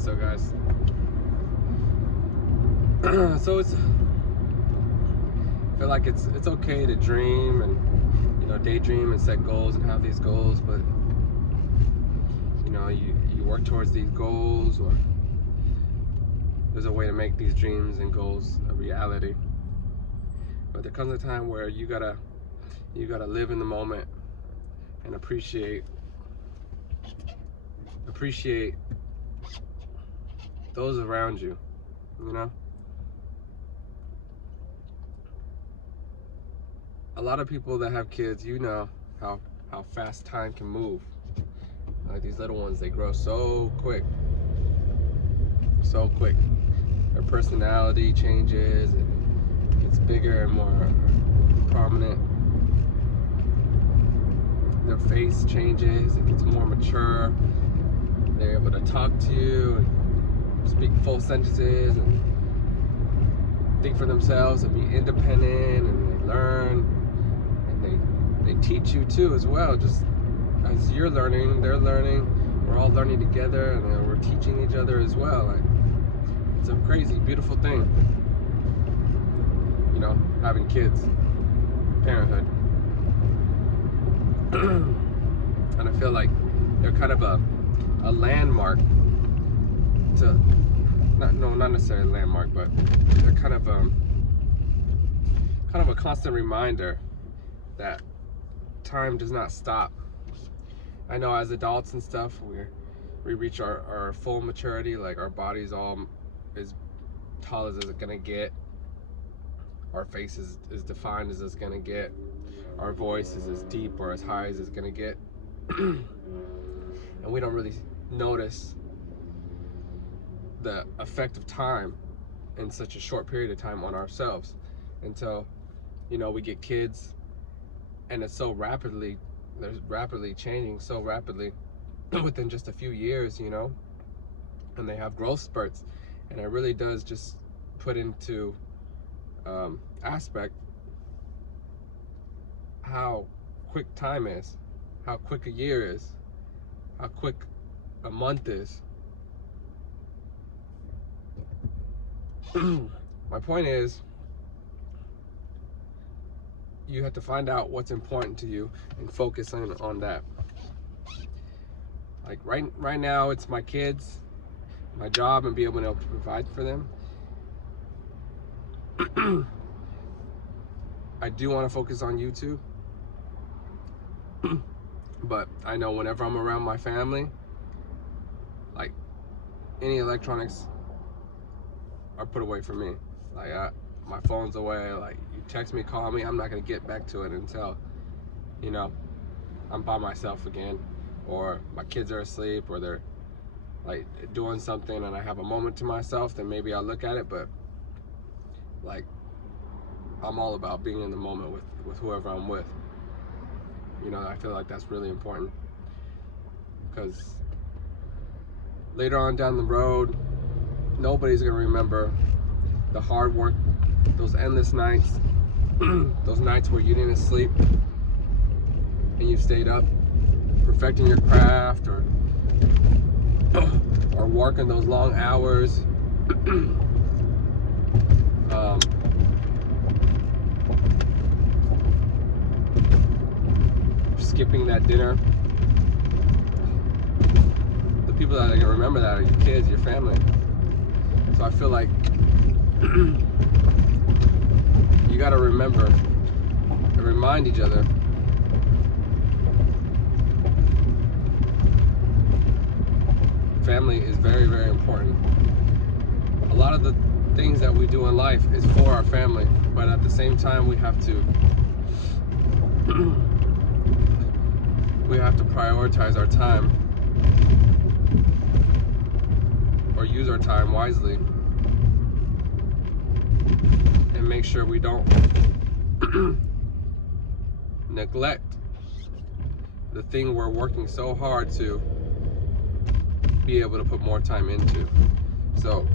what's up, guys? So I feel like it's okay to dream and daydream and set goals and have these goals, but you work towards these goals, or there's a way to make these dreams and goals a reality. But there comes a time where you gotta live in the moment and appreciate those around you. A lot of people that have kids, how fast time can move. Like these little ones, they grow so quick. Their personality changes, it gets bigger and more prominent. Their face changes, it gets more mature. They're able to talk to you and speak full sentences and think for themselves and be independent, and they learn, and they teach you too as well. Just as you're learning, they're learning, we're all learning together, and we're teaching each other as well. Like, it's a crazy, beautiful thing, having kids, parenthood. And I feel like they're kind of a landmark to, not necessarily a landmark, but they're kind of a constant reminder that time does not stop. I know as adults and stuff, we reach our full maturity, like our body's all as tall as it's gonna get, our face is as defined as it's gonna get, our voice is as deep or as high as it's gonna get. And we don't really notice the effect of time in such a short period of time on ourselves until we get kids, and it's so rapidly, they're rapidly changing so rapidly within just a few years, and they have growth spurts, and it really does just put into aspect how quick time is, how quick a year is, how quick a month is. My point is, you have to find out what's important to you and focus on that. Like right now, it's my kids, my job, and be able to provide for them. I do want to focus on YouTube, but I know whenever I'm around my family, like, any electronics are put away from me. Like, my phone's away. Like, you text me, call me, I'm not gonna get back to it until I'm by myself again, or my kids are asleep, or they're like doing something and I have a moment to myself. Then maybe I'll look at it. But like, I'm all about being in the moment with whoever I'm with. I feel like that's really important, because later on down the road, nobody's gonna remember the hard work, those endless nights, those nights where you didn't sleep and you stayed up perfecting your craft, or working those long hours, skipping that dinner. The people that are gonna remember that are your kids, your family. So I feel like you gotta remember and remind each other family is very, very important. A lot of the things that we do in life is for our family, but at the same time, we have to prioritize our time, or use our time wisely, and make sure we don't neglect the thing we're working so hard to be able to put more time into. So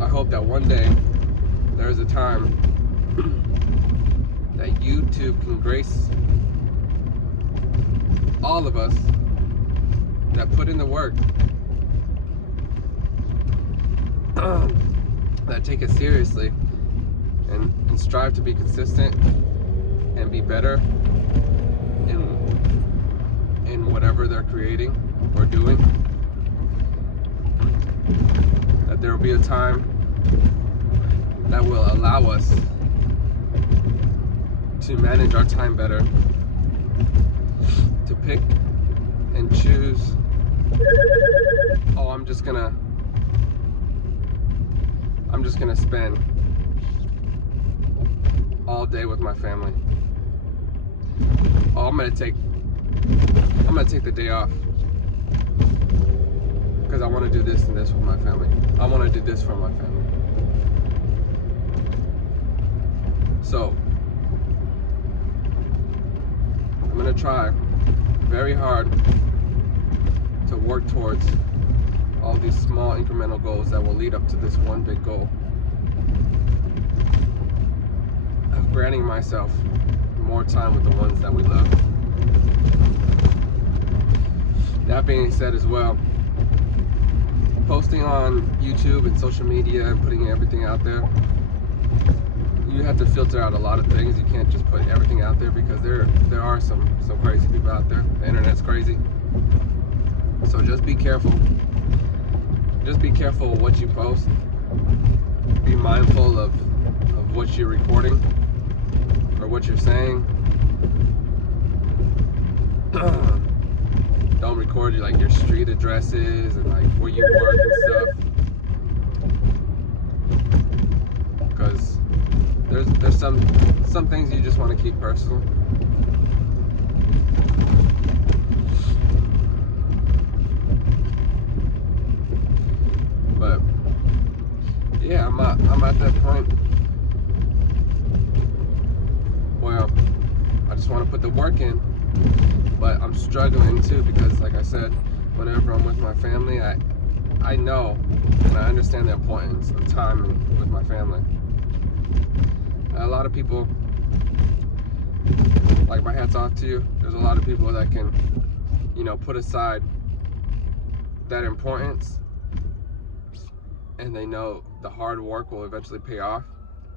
I hope that one day there's a time that YouTube can grace all of us that put in the work, that take it seriously, and strive to be consistent and be better in whatever they're creating or doing, that there will be a time that will allow us to manage our time better, to pick and choose. Oh, I'm just gonna spend all day with my family. Oh, I'm gonna take the day off because I want to do this and this with my family. I want to do this for my family. So I'm gonna try very hard to work towards all these small incremental goals that will lead up to this one big goal of granting myself more time with the ones that we love. That being said as well, posting on YouTube and social media and putting everything out there, you have to filter out a lot of things. You can't just put everything out there because there are some crazy people out there. The internet's crazy. So just be careful. Just be careful of what you post. Be mindful of what you're recording or what you're saying. Don't record your street addresses and where you work and stuff. Because there's some things you just want to keep personal. But yeah, I'm at that point where I just want to put the work in, but I'm struggling too because, like I said, whenever I'm with my family, I know and I understand the importance of time with my family. A lot of people, my hat's off to you. There's a lot of people that can, put aside that importance, and they know the hard work will eventually pay off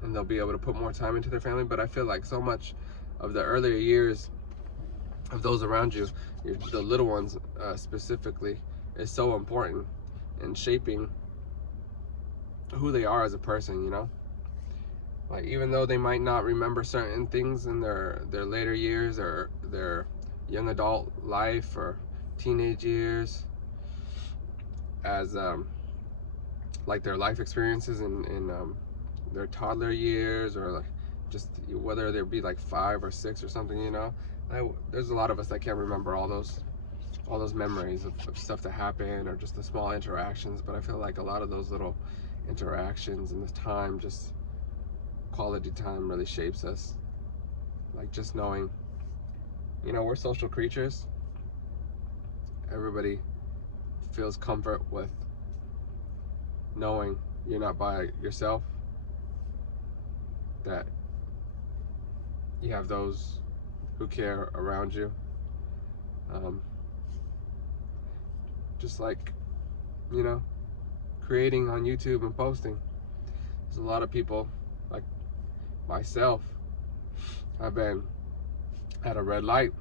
and they'll be able to put more time into their family. But I feel like so much of the earlier years of those around you, the little ones specifically, is so important in shaping who they are as a person, even though they might not remember certain things in their later years or their young adult life or teenage years as their life experiences in their toddler years, or just whether they be 5 or 6 or something, there's a lot of us that can't remember all those memories of stuff that happened or just the small interactions. But I feel like a lot of those little interactions and the time, just quality time, really shapes us. Just knowing, we're social creatures. Everybody feels comfort with knowing you're not by yourself, that you have those who care around you. Just creating on YouTube and posting. There's a lot of people like myself have been at a red light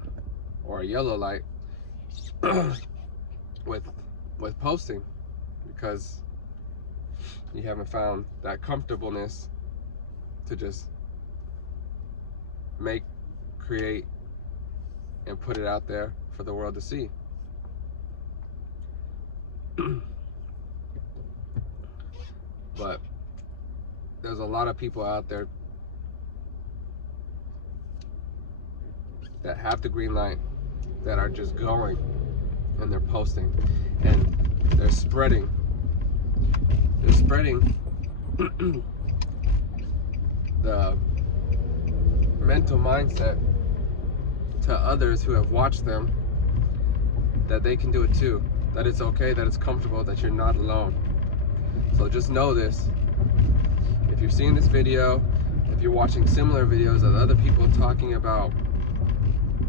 or a yellow light with posting because you haven't found that comfortableness to just make, create, and put it out there for the world to see. But there's a lot of people out there that have the green light, that are just going and they're posting and they're spreading the mental mindset to others who have watched them, that they can do it too, that it's okay, that it's comfortable, that you're not alone. So just know this. If you're seeing this video, if you're watching similar videos of other people talking about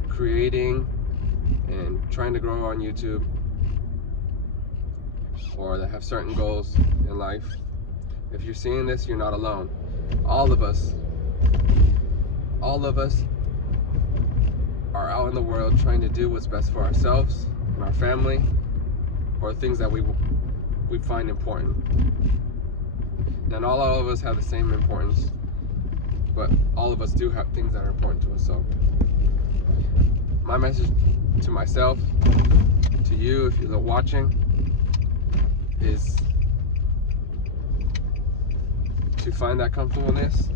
creating and trying to grow on YouTube, or that have certain goals in life, if you're seeing this, you're not alone. All of us are out in the world trying to do what's best for ourselves and our family, or things that we find important. And all of us have the same importance, but all of us do have things that are important to us. So my message to myself, to you if you're watching, is to find that comfortableness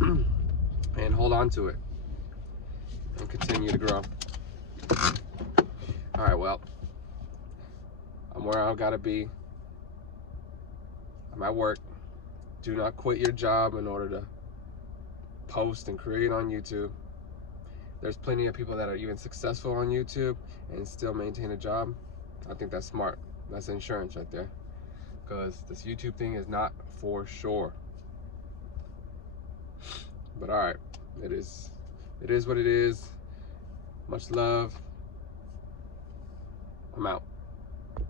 and hold on to it and continue to grow. All right, well, I'm where I've got to be. I'm at work. Do not quit your job in order to post and create on YouTube. There's plenty of people that are even successful on YouTube and still maintain a job. I think that's smart. That's insurance right there. Because this YouTube thing is not for sure. But all right, it is what it is. Much love. I'm out.